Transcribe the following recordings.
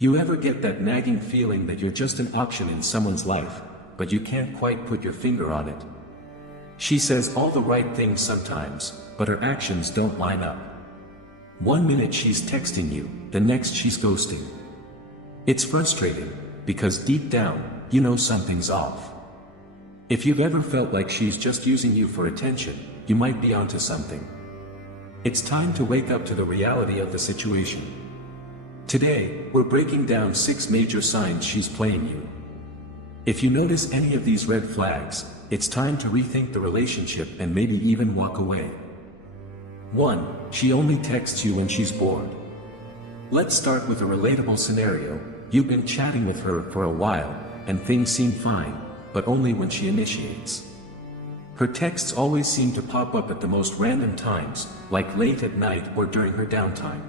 You ever get that nagging feeling that you're just an option in someone's life, but you can't quite put your finger on it? She says all the right things sometimes, but her actions don't line up. One minute she's texting you, the next she's ghosting. It's frustrating, because deep down, you know something's off. If you've ever felt like she's just using you for attention, you might be onto something. It's time to wake up to the reality of the situation. Today, we're breaking down 6 major signs she's playing you. If you notice any of these red flags, it's time to rethink the relationship and maybe even walk away. 1. She only texts you when she's bored. Let's start with a relatable scenario. You've been chatting with her for a while, and things seem fine, but only when she initiates. Her texts always seem to pop up at the most random times, like late at night or during her downtime.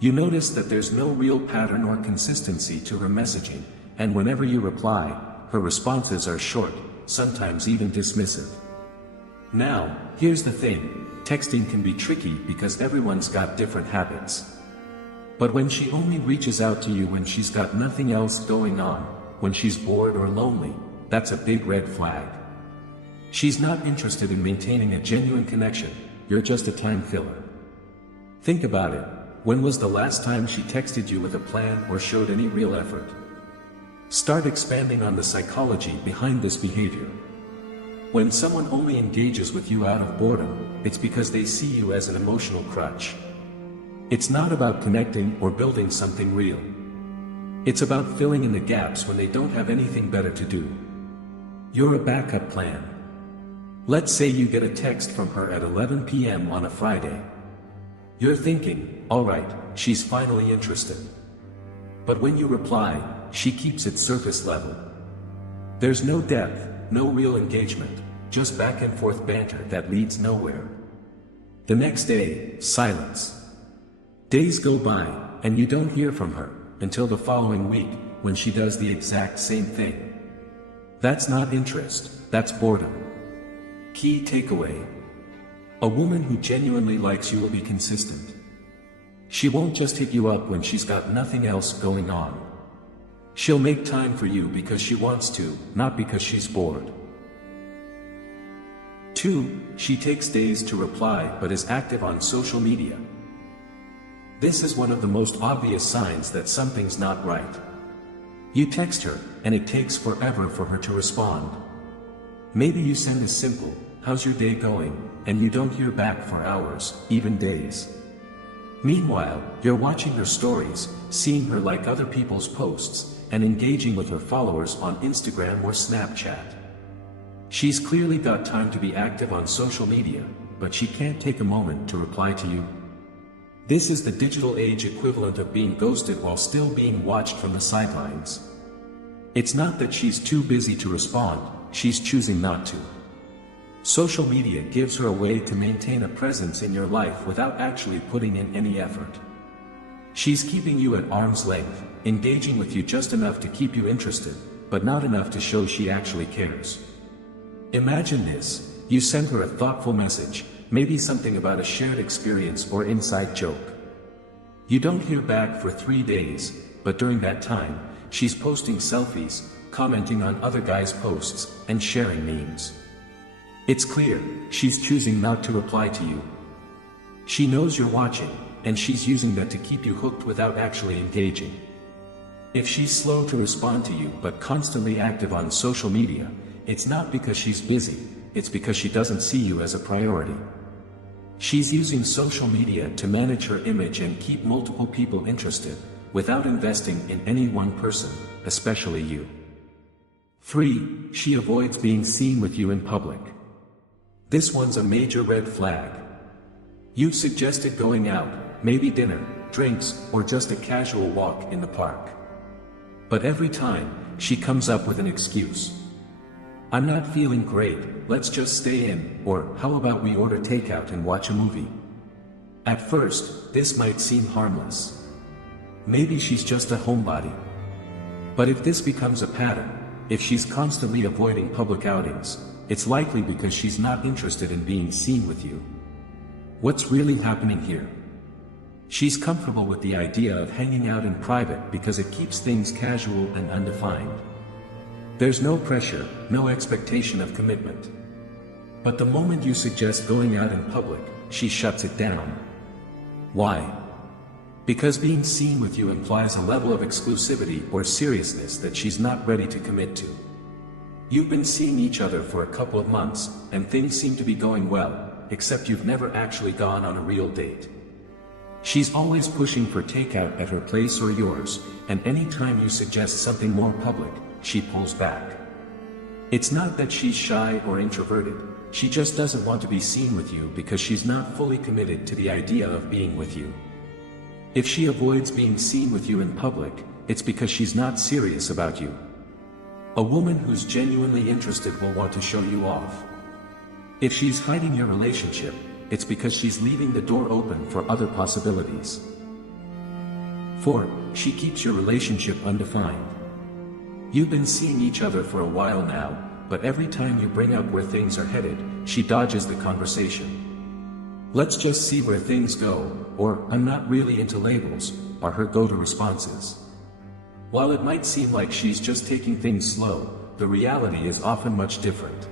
You notice that there's no real pattern or consistency to her messaging, and whenever you reply, her responses are short, sometimes even dismissive. Now, here's the thing, texting can be tricky because everyone's got different habits. But when she only reaches out to you when she's got nothing else going on, when she's bored or lonely, that's a big red flag. She's not interested in maintaining a genuine connection, you're just a time filler. Think about it. When was the last time she texted you with a plan or showed any real effort? Start expanding on the psychology behind this behavior. When someone only engages with you out of boredom, it's because they see you as an emotional crutch. It's not about connecting or building something real. It's about filling in the gaps when they don't have anything better to do. You're a backup plan. Let's say you get a text from her at 11 p.m. on a Friday. You're thinking, alright, she's finally interested. But when you reply, she keeps it surface level. There's no depth, no real engagement, just back and forth banter that leads nowhere. The next day, silence. Days go by, and you don't hear from her, until the following week, when she does the exact same thing. That's not interest, that's boredom. Key takeaway. A woman who genuinely likes you will be consistent. She won't just hit you up when she's got nothing else going on. She'll make time for you because she wants to, not because she's bored. 2. She takes days to reply but is active on social media. This is one of the most obvious signs that something's not right. You text her, and it takes forever for her to respond. Maybe you send a simple, "How's your day going?" and you don't hear back for hours, even days. Meanwhile, you're watching her stories, seeing her like other people's posts, and engaging with her followers on Instagram or Snapchat. She's clearly got time to be active on social media, but she can't take a moment to reply to you. This is the digital age equivalent of being ghosted while still being watched from the sidelines. It's not that she's too busy to respond, she's choosing not to. Social media gives her a way to maintain a presence in your life without actually putting in any effort. She's keeping you at arm's length, engaging with you just enough to keep you interested, but not enough to show she actually cares. Imagine this, you send her a thoughtful message, maybe something about a shared experience or inside joke. You don't hear back for 3 days, but during that time, she's posting selfies, commenting on other guys' posts, and sharing memes. It's clear, she's choosing not to reply to you. She knows you're watching, and she's using that to keep you hooked without actually engaging. If she's slow to respond to you but constantly active on social media, it's not because she's busy, it's because she doesn't see you as a priority. She's using social media to manage her image and keep multiple people interested, without investing in any one person, especially you. 3. She avoids being seen with you in public. This one's a major red flag. You've suggested going out, maybe dinner, drinks, or just a casual walk in the park. But every time, she comes up with an excuse. "I'm not feeling great, let's just stay in," or "How about we order takeout and watch a movie?" At first, this might seem harmless. Maybe she's just a homebody. But if this becomes a pattern, if she's constantly avoiding public outings, it's likely because she's not interested in being seen with you. What's really happening here? She's comfortable with the idea of hanging out in private because it keeps things casual and undefined. There's no pressure, no expectation of commitment. But the moment you suggest going out in public, she shuts it down. Why? Because being seen with you implies a level of exclusivity or seriousness that she's not ready to commit to. You've been seeing each other for a couple of months, and things seem to be going well, except you've never actually gone on a real date. She's always pushing for takeout at her place or yours, and any time you suggest something more public, she pulls back. It's not that she's shy or introverted, she just doesn't want to be seen with you because she's not fully committed to the idea of being with you. If she avoids being seen with you in public, it's because she's not serious about you. A woman who's genuinely interested will want to show you off. If she's hiding your relationship, it's because she's leaving the door open for other possibilities. 4. She keeps your relationship undefined. You've been seeing each other for a while now, but every time you bring up where things are headed, she dodges the conversation. Let's just see where things go, or I'm not really into labels, are her go-to responses. While it might seem like she's just taking things slow, the reality is often much different.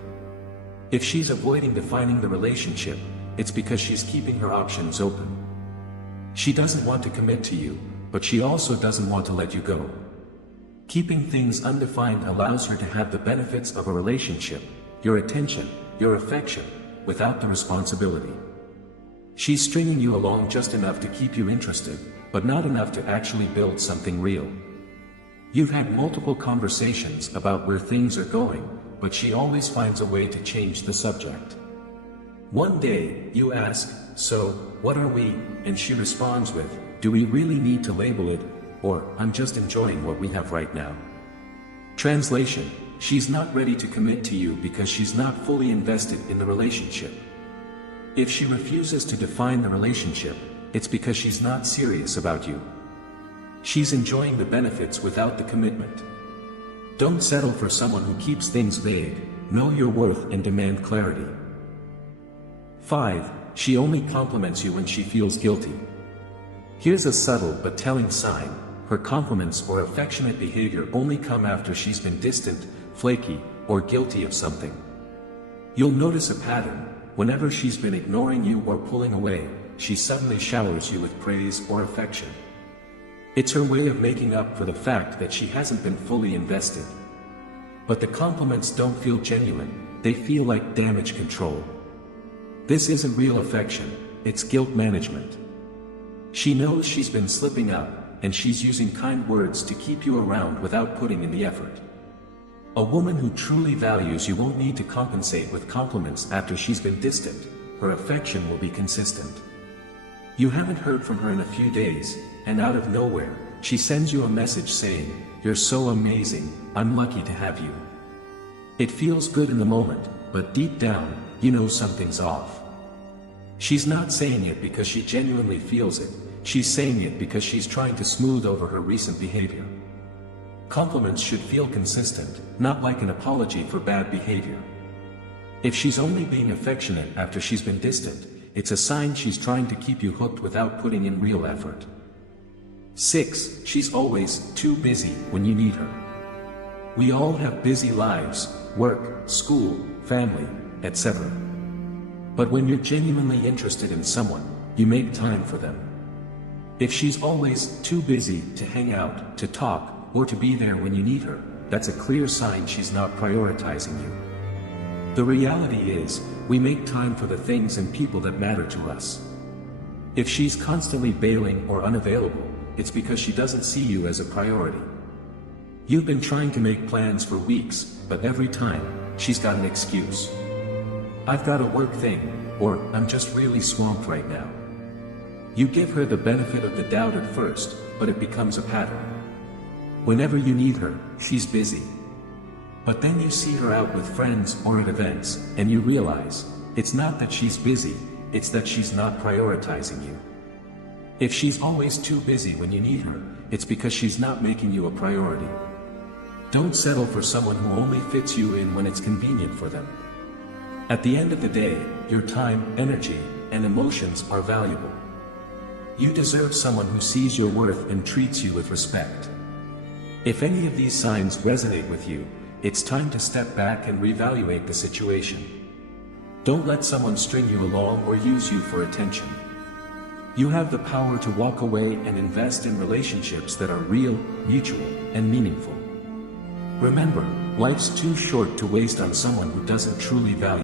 If she's avoiding defining the relationship, it's because she's keeping her options open. She doesn't want to commit to you, but she also doesn't want to let you go. Keeping things undefined allows her to have the benefits of a relationship, your attention, your affection, without the responsibility. She's stringing you along just enough to keep you interested, but not enough to actually build something real. You've had multiple conversations about where things are going, but she always finds a way to change the subject. One day, you ask, "So, what are we?" And she responds with, "Do we really need to label it?" Or, "I'm just enjoying what we have right now." Translation: she's not ready to commit to you because she's not fully invested in the relationship. If she refuses to define the relationship, it's because she's not serious about you. She's enjoying the benefits without the commitment. Don't settle for someone who keeps things vague. Know your worth and demand clarity. 5. She only compliments you when she feels guilty. Here's a subtle but telling sign: her compliments or affectionate behavior only come after she's been distant, flaky, or guilty of something. You'll notice a pattern: whenever she's been ignoring you or pulling away, she suddenly showers you with praise or affection. It's her way of making up for the fact that she hasn't been fully invested. But the compliments don't feel genuine, they feel like damage control. This isn't real affection, it's guilt management. She knows she's been slipping up, and she's using kind words to keep you around without putting in the effort. A woman who truly values you won't need to compensate with compliments after she's been distant. Her affection will be consistent. You haven't heard from her in a few days, and out of nowhere, she sends you a message saying, "You're so amazing, I'm lucky to have you." It feels good in the moment, but deep down, you know something's off. She's not saying it because she genuinely feels it, she's saying it because she's trying to smooth over her recent behavior. Compliments should feel consistent, not like an apology for bad behavior. If she's only being affectionate after she's been distant, it's a sign she's trying to keep you hooked without putting in real effort. 6. She's always too busy when you need her. We all have busy lives: work, school, family, etc. But when you're genuinely interested in someone, you make time for them. If she's always too busy to hang out, to talk, or to be there when you need her, that's a clear sign she's not prioritizing you. The reality is, we make time for the things and people that matter to us. If she's constantly bailing or unavailable, it's because she doesn't see you as a priority. You've been trying to make plans for weeks, but every time, she's got an excuse. "I've got a work thing," or "I'm just really swamped right now." You give her the benefit of the doubt at first, but it becomes a pattern. Whenever you need her, she's busy. But then you see her out with friends or at events, and you realize, it's not that she's busy, it's that she's not prioritizing you. If she's always too busy when you need her, it's because she's not making you a priority. Don't settle for someone who only fits you in when it's convenient for them. At the end of the day, your time, energy, and emotions are valuable. You deserve someone who sees your worth and treats you with respect. If any of these signs resonate with you, it's time to step back and reevaluate the situation. Don't let someone string you along or use you for attention. You have the power to walk away and invest in relationships that are real, mutual, and meaningful. Remember, life's too short to waste on someone who doesn't truly value you.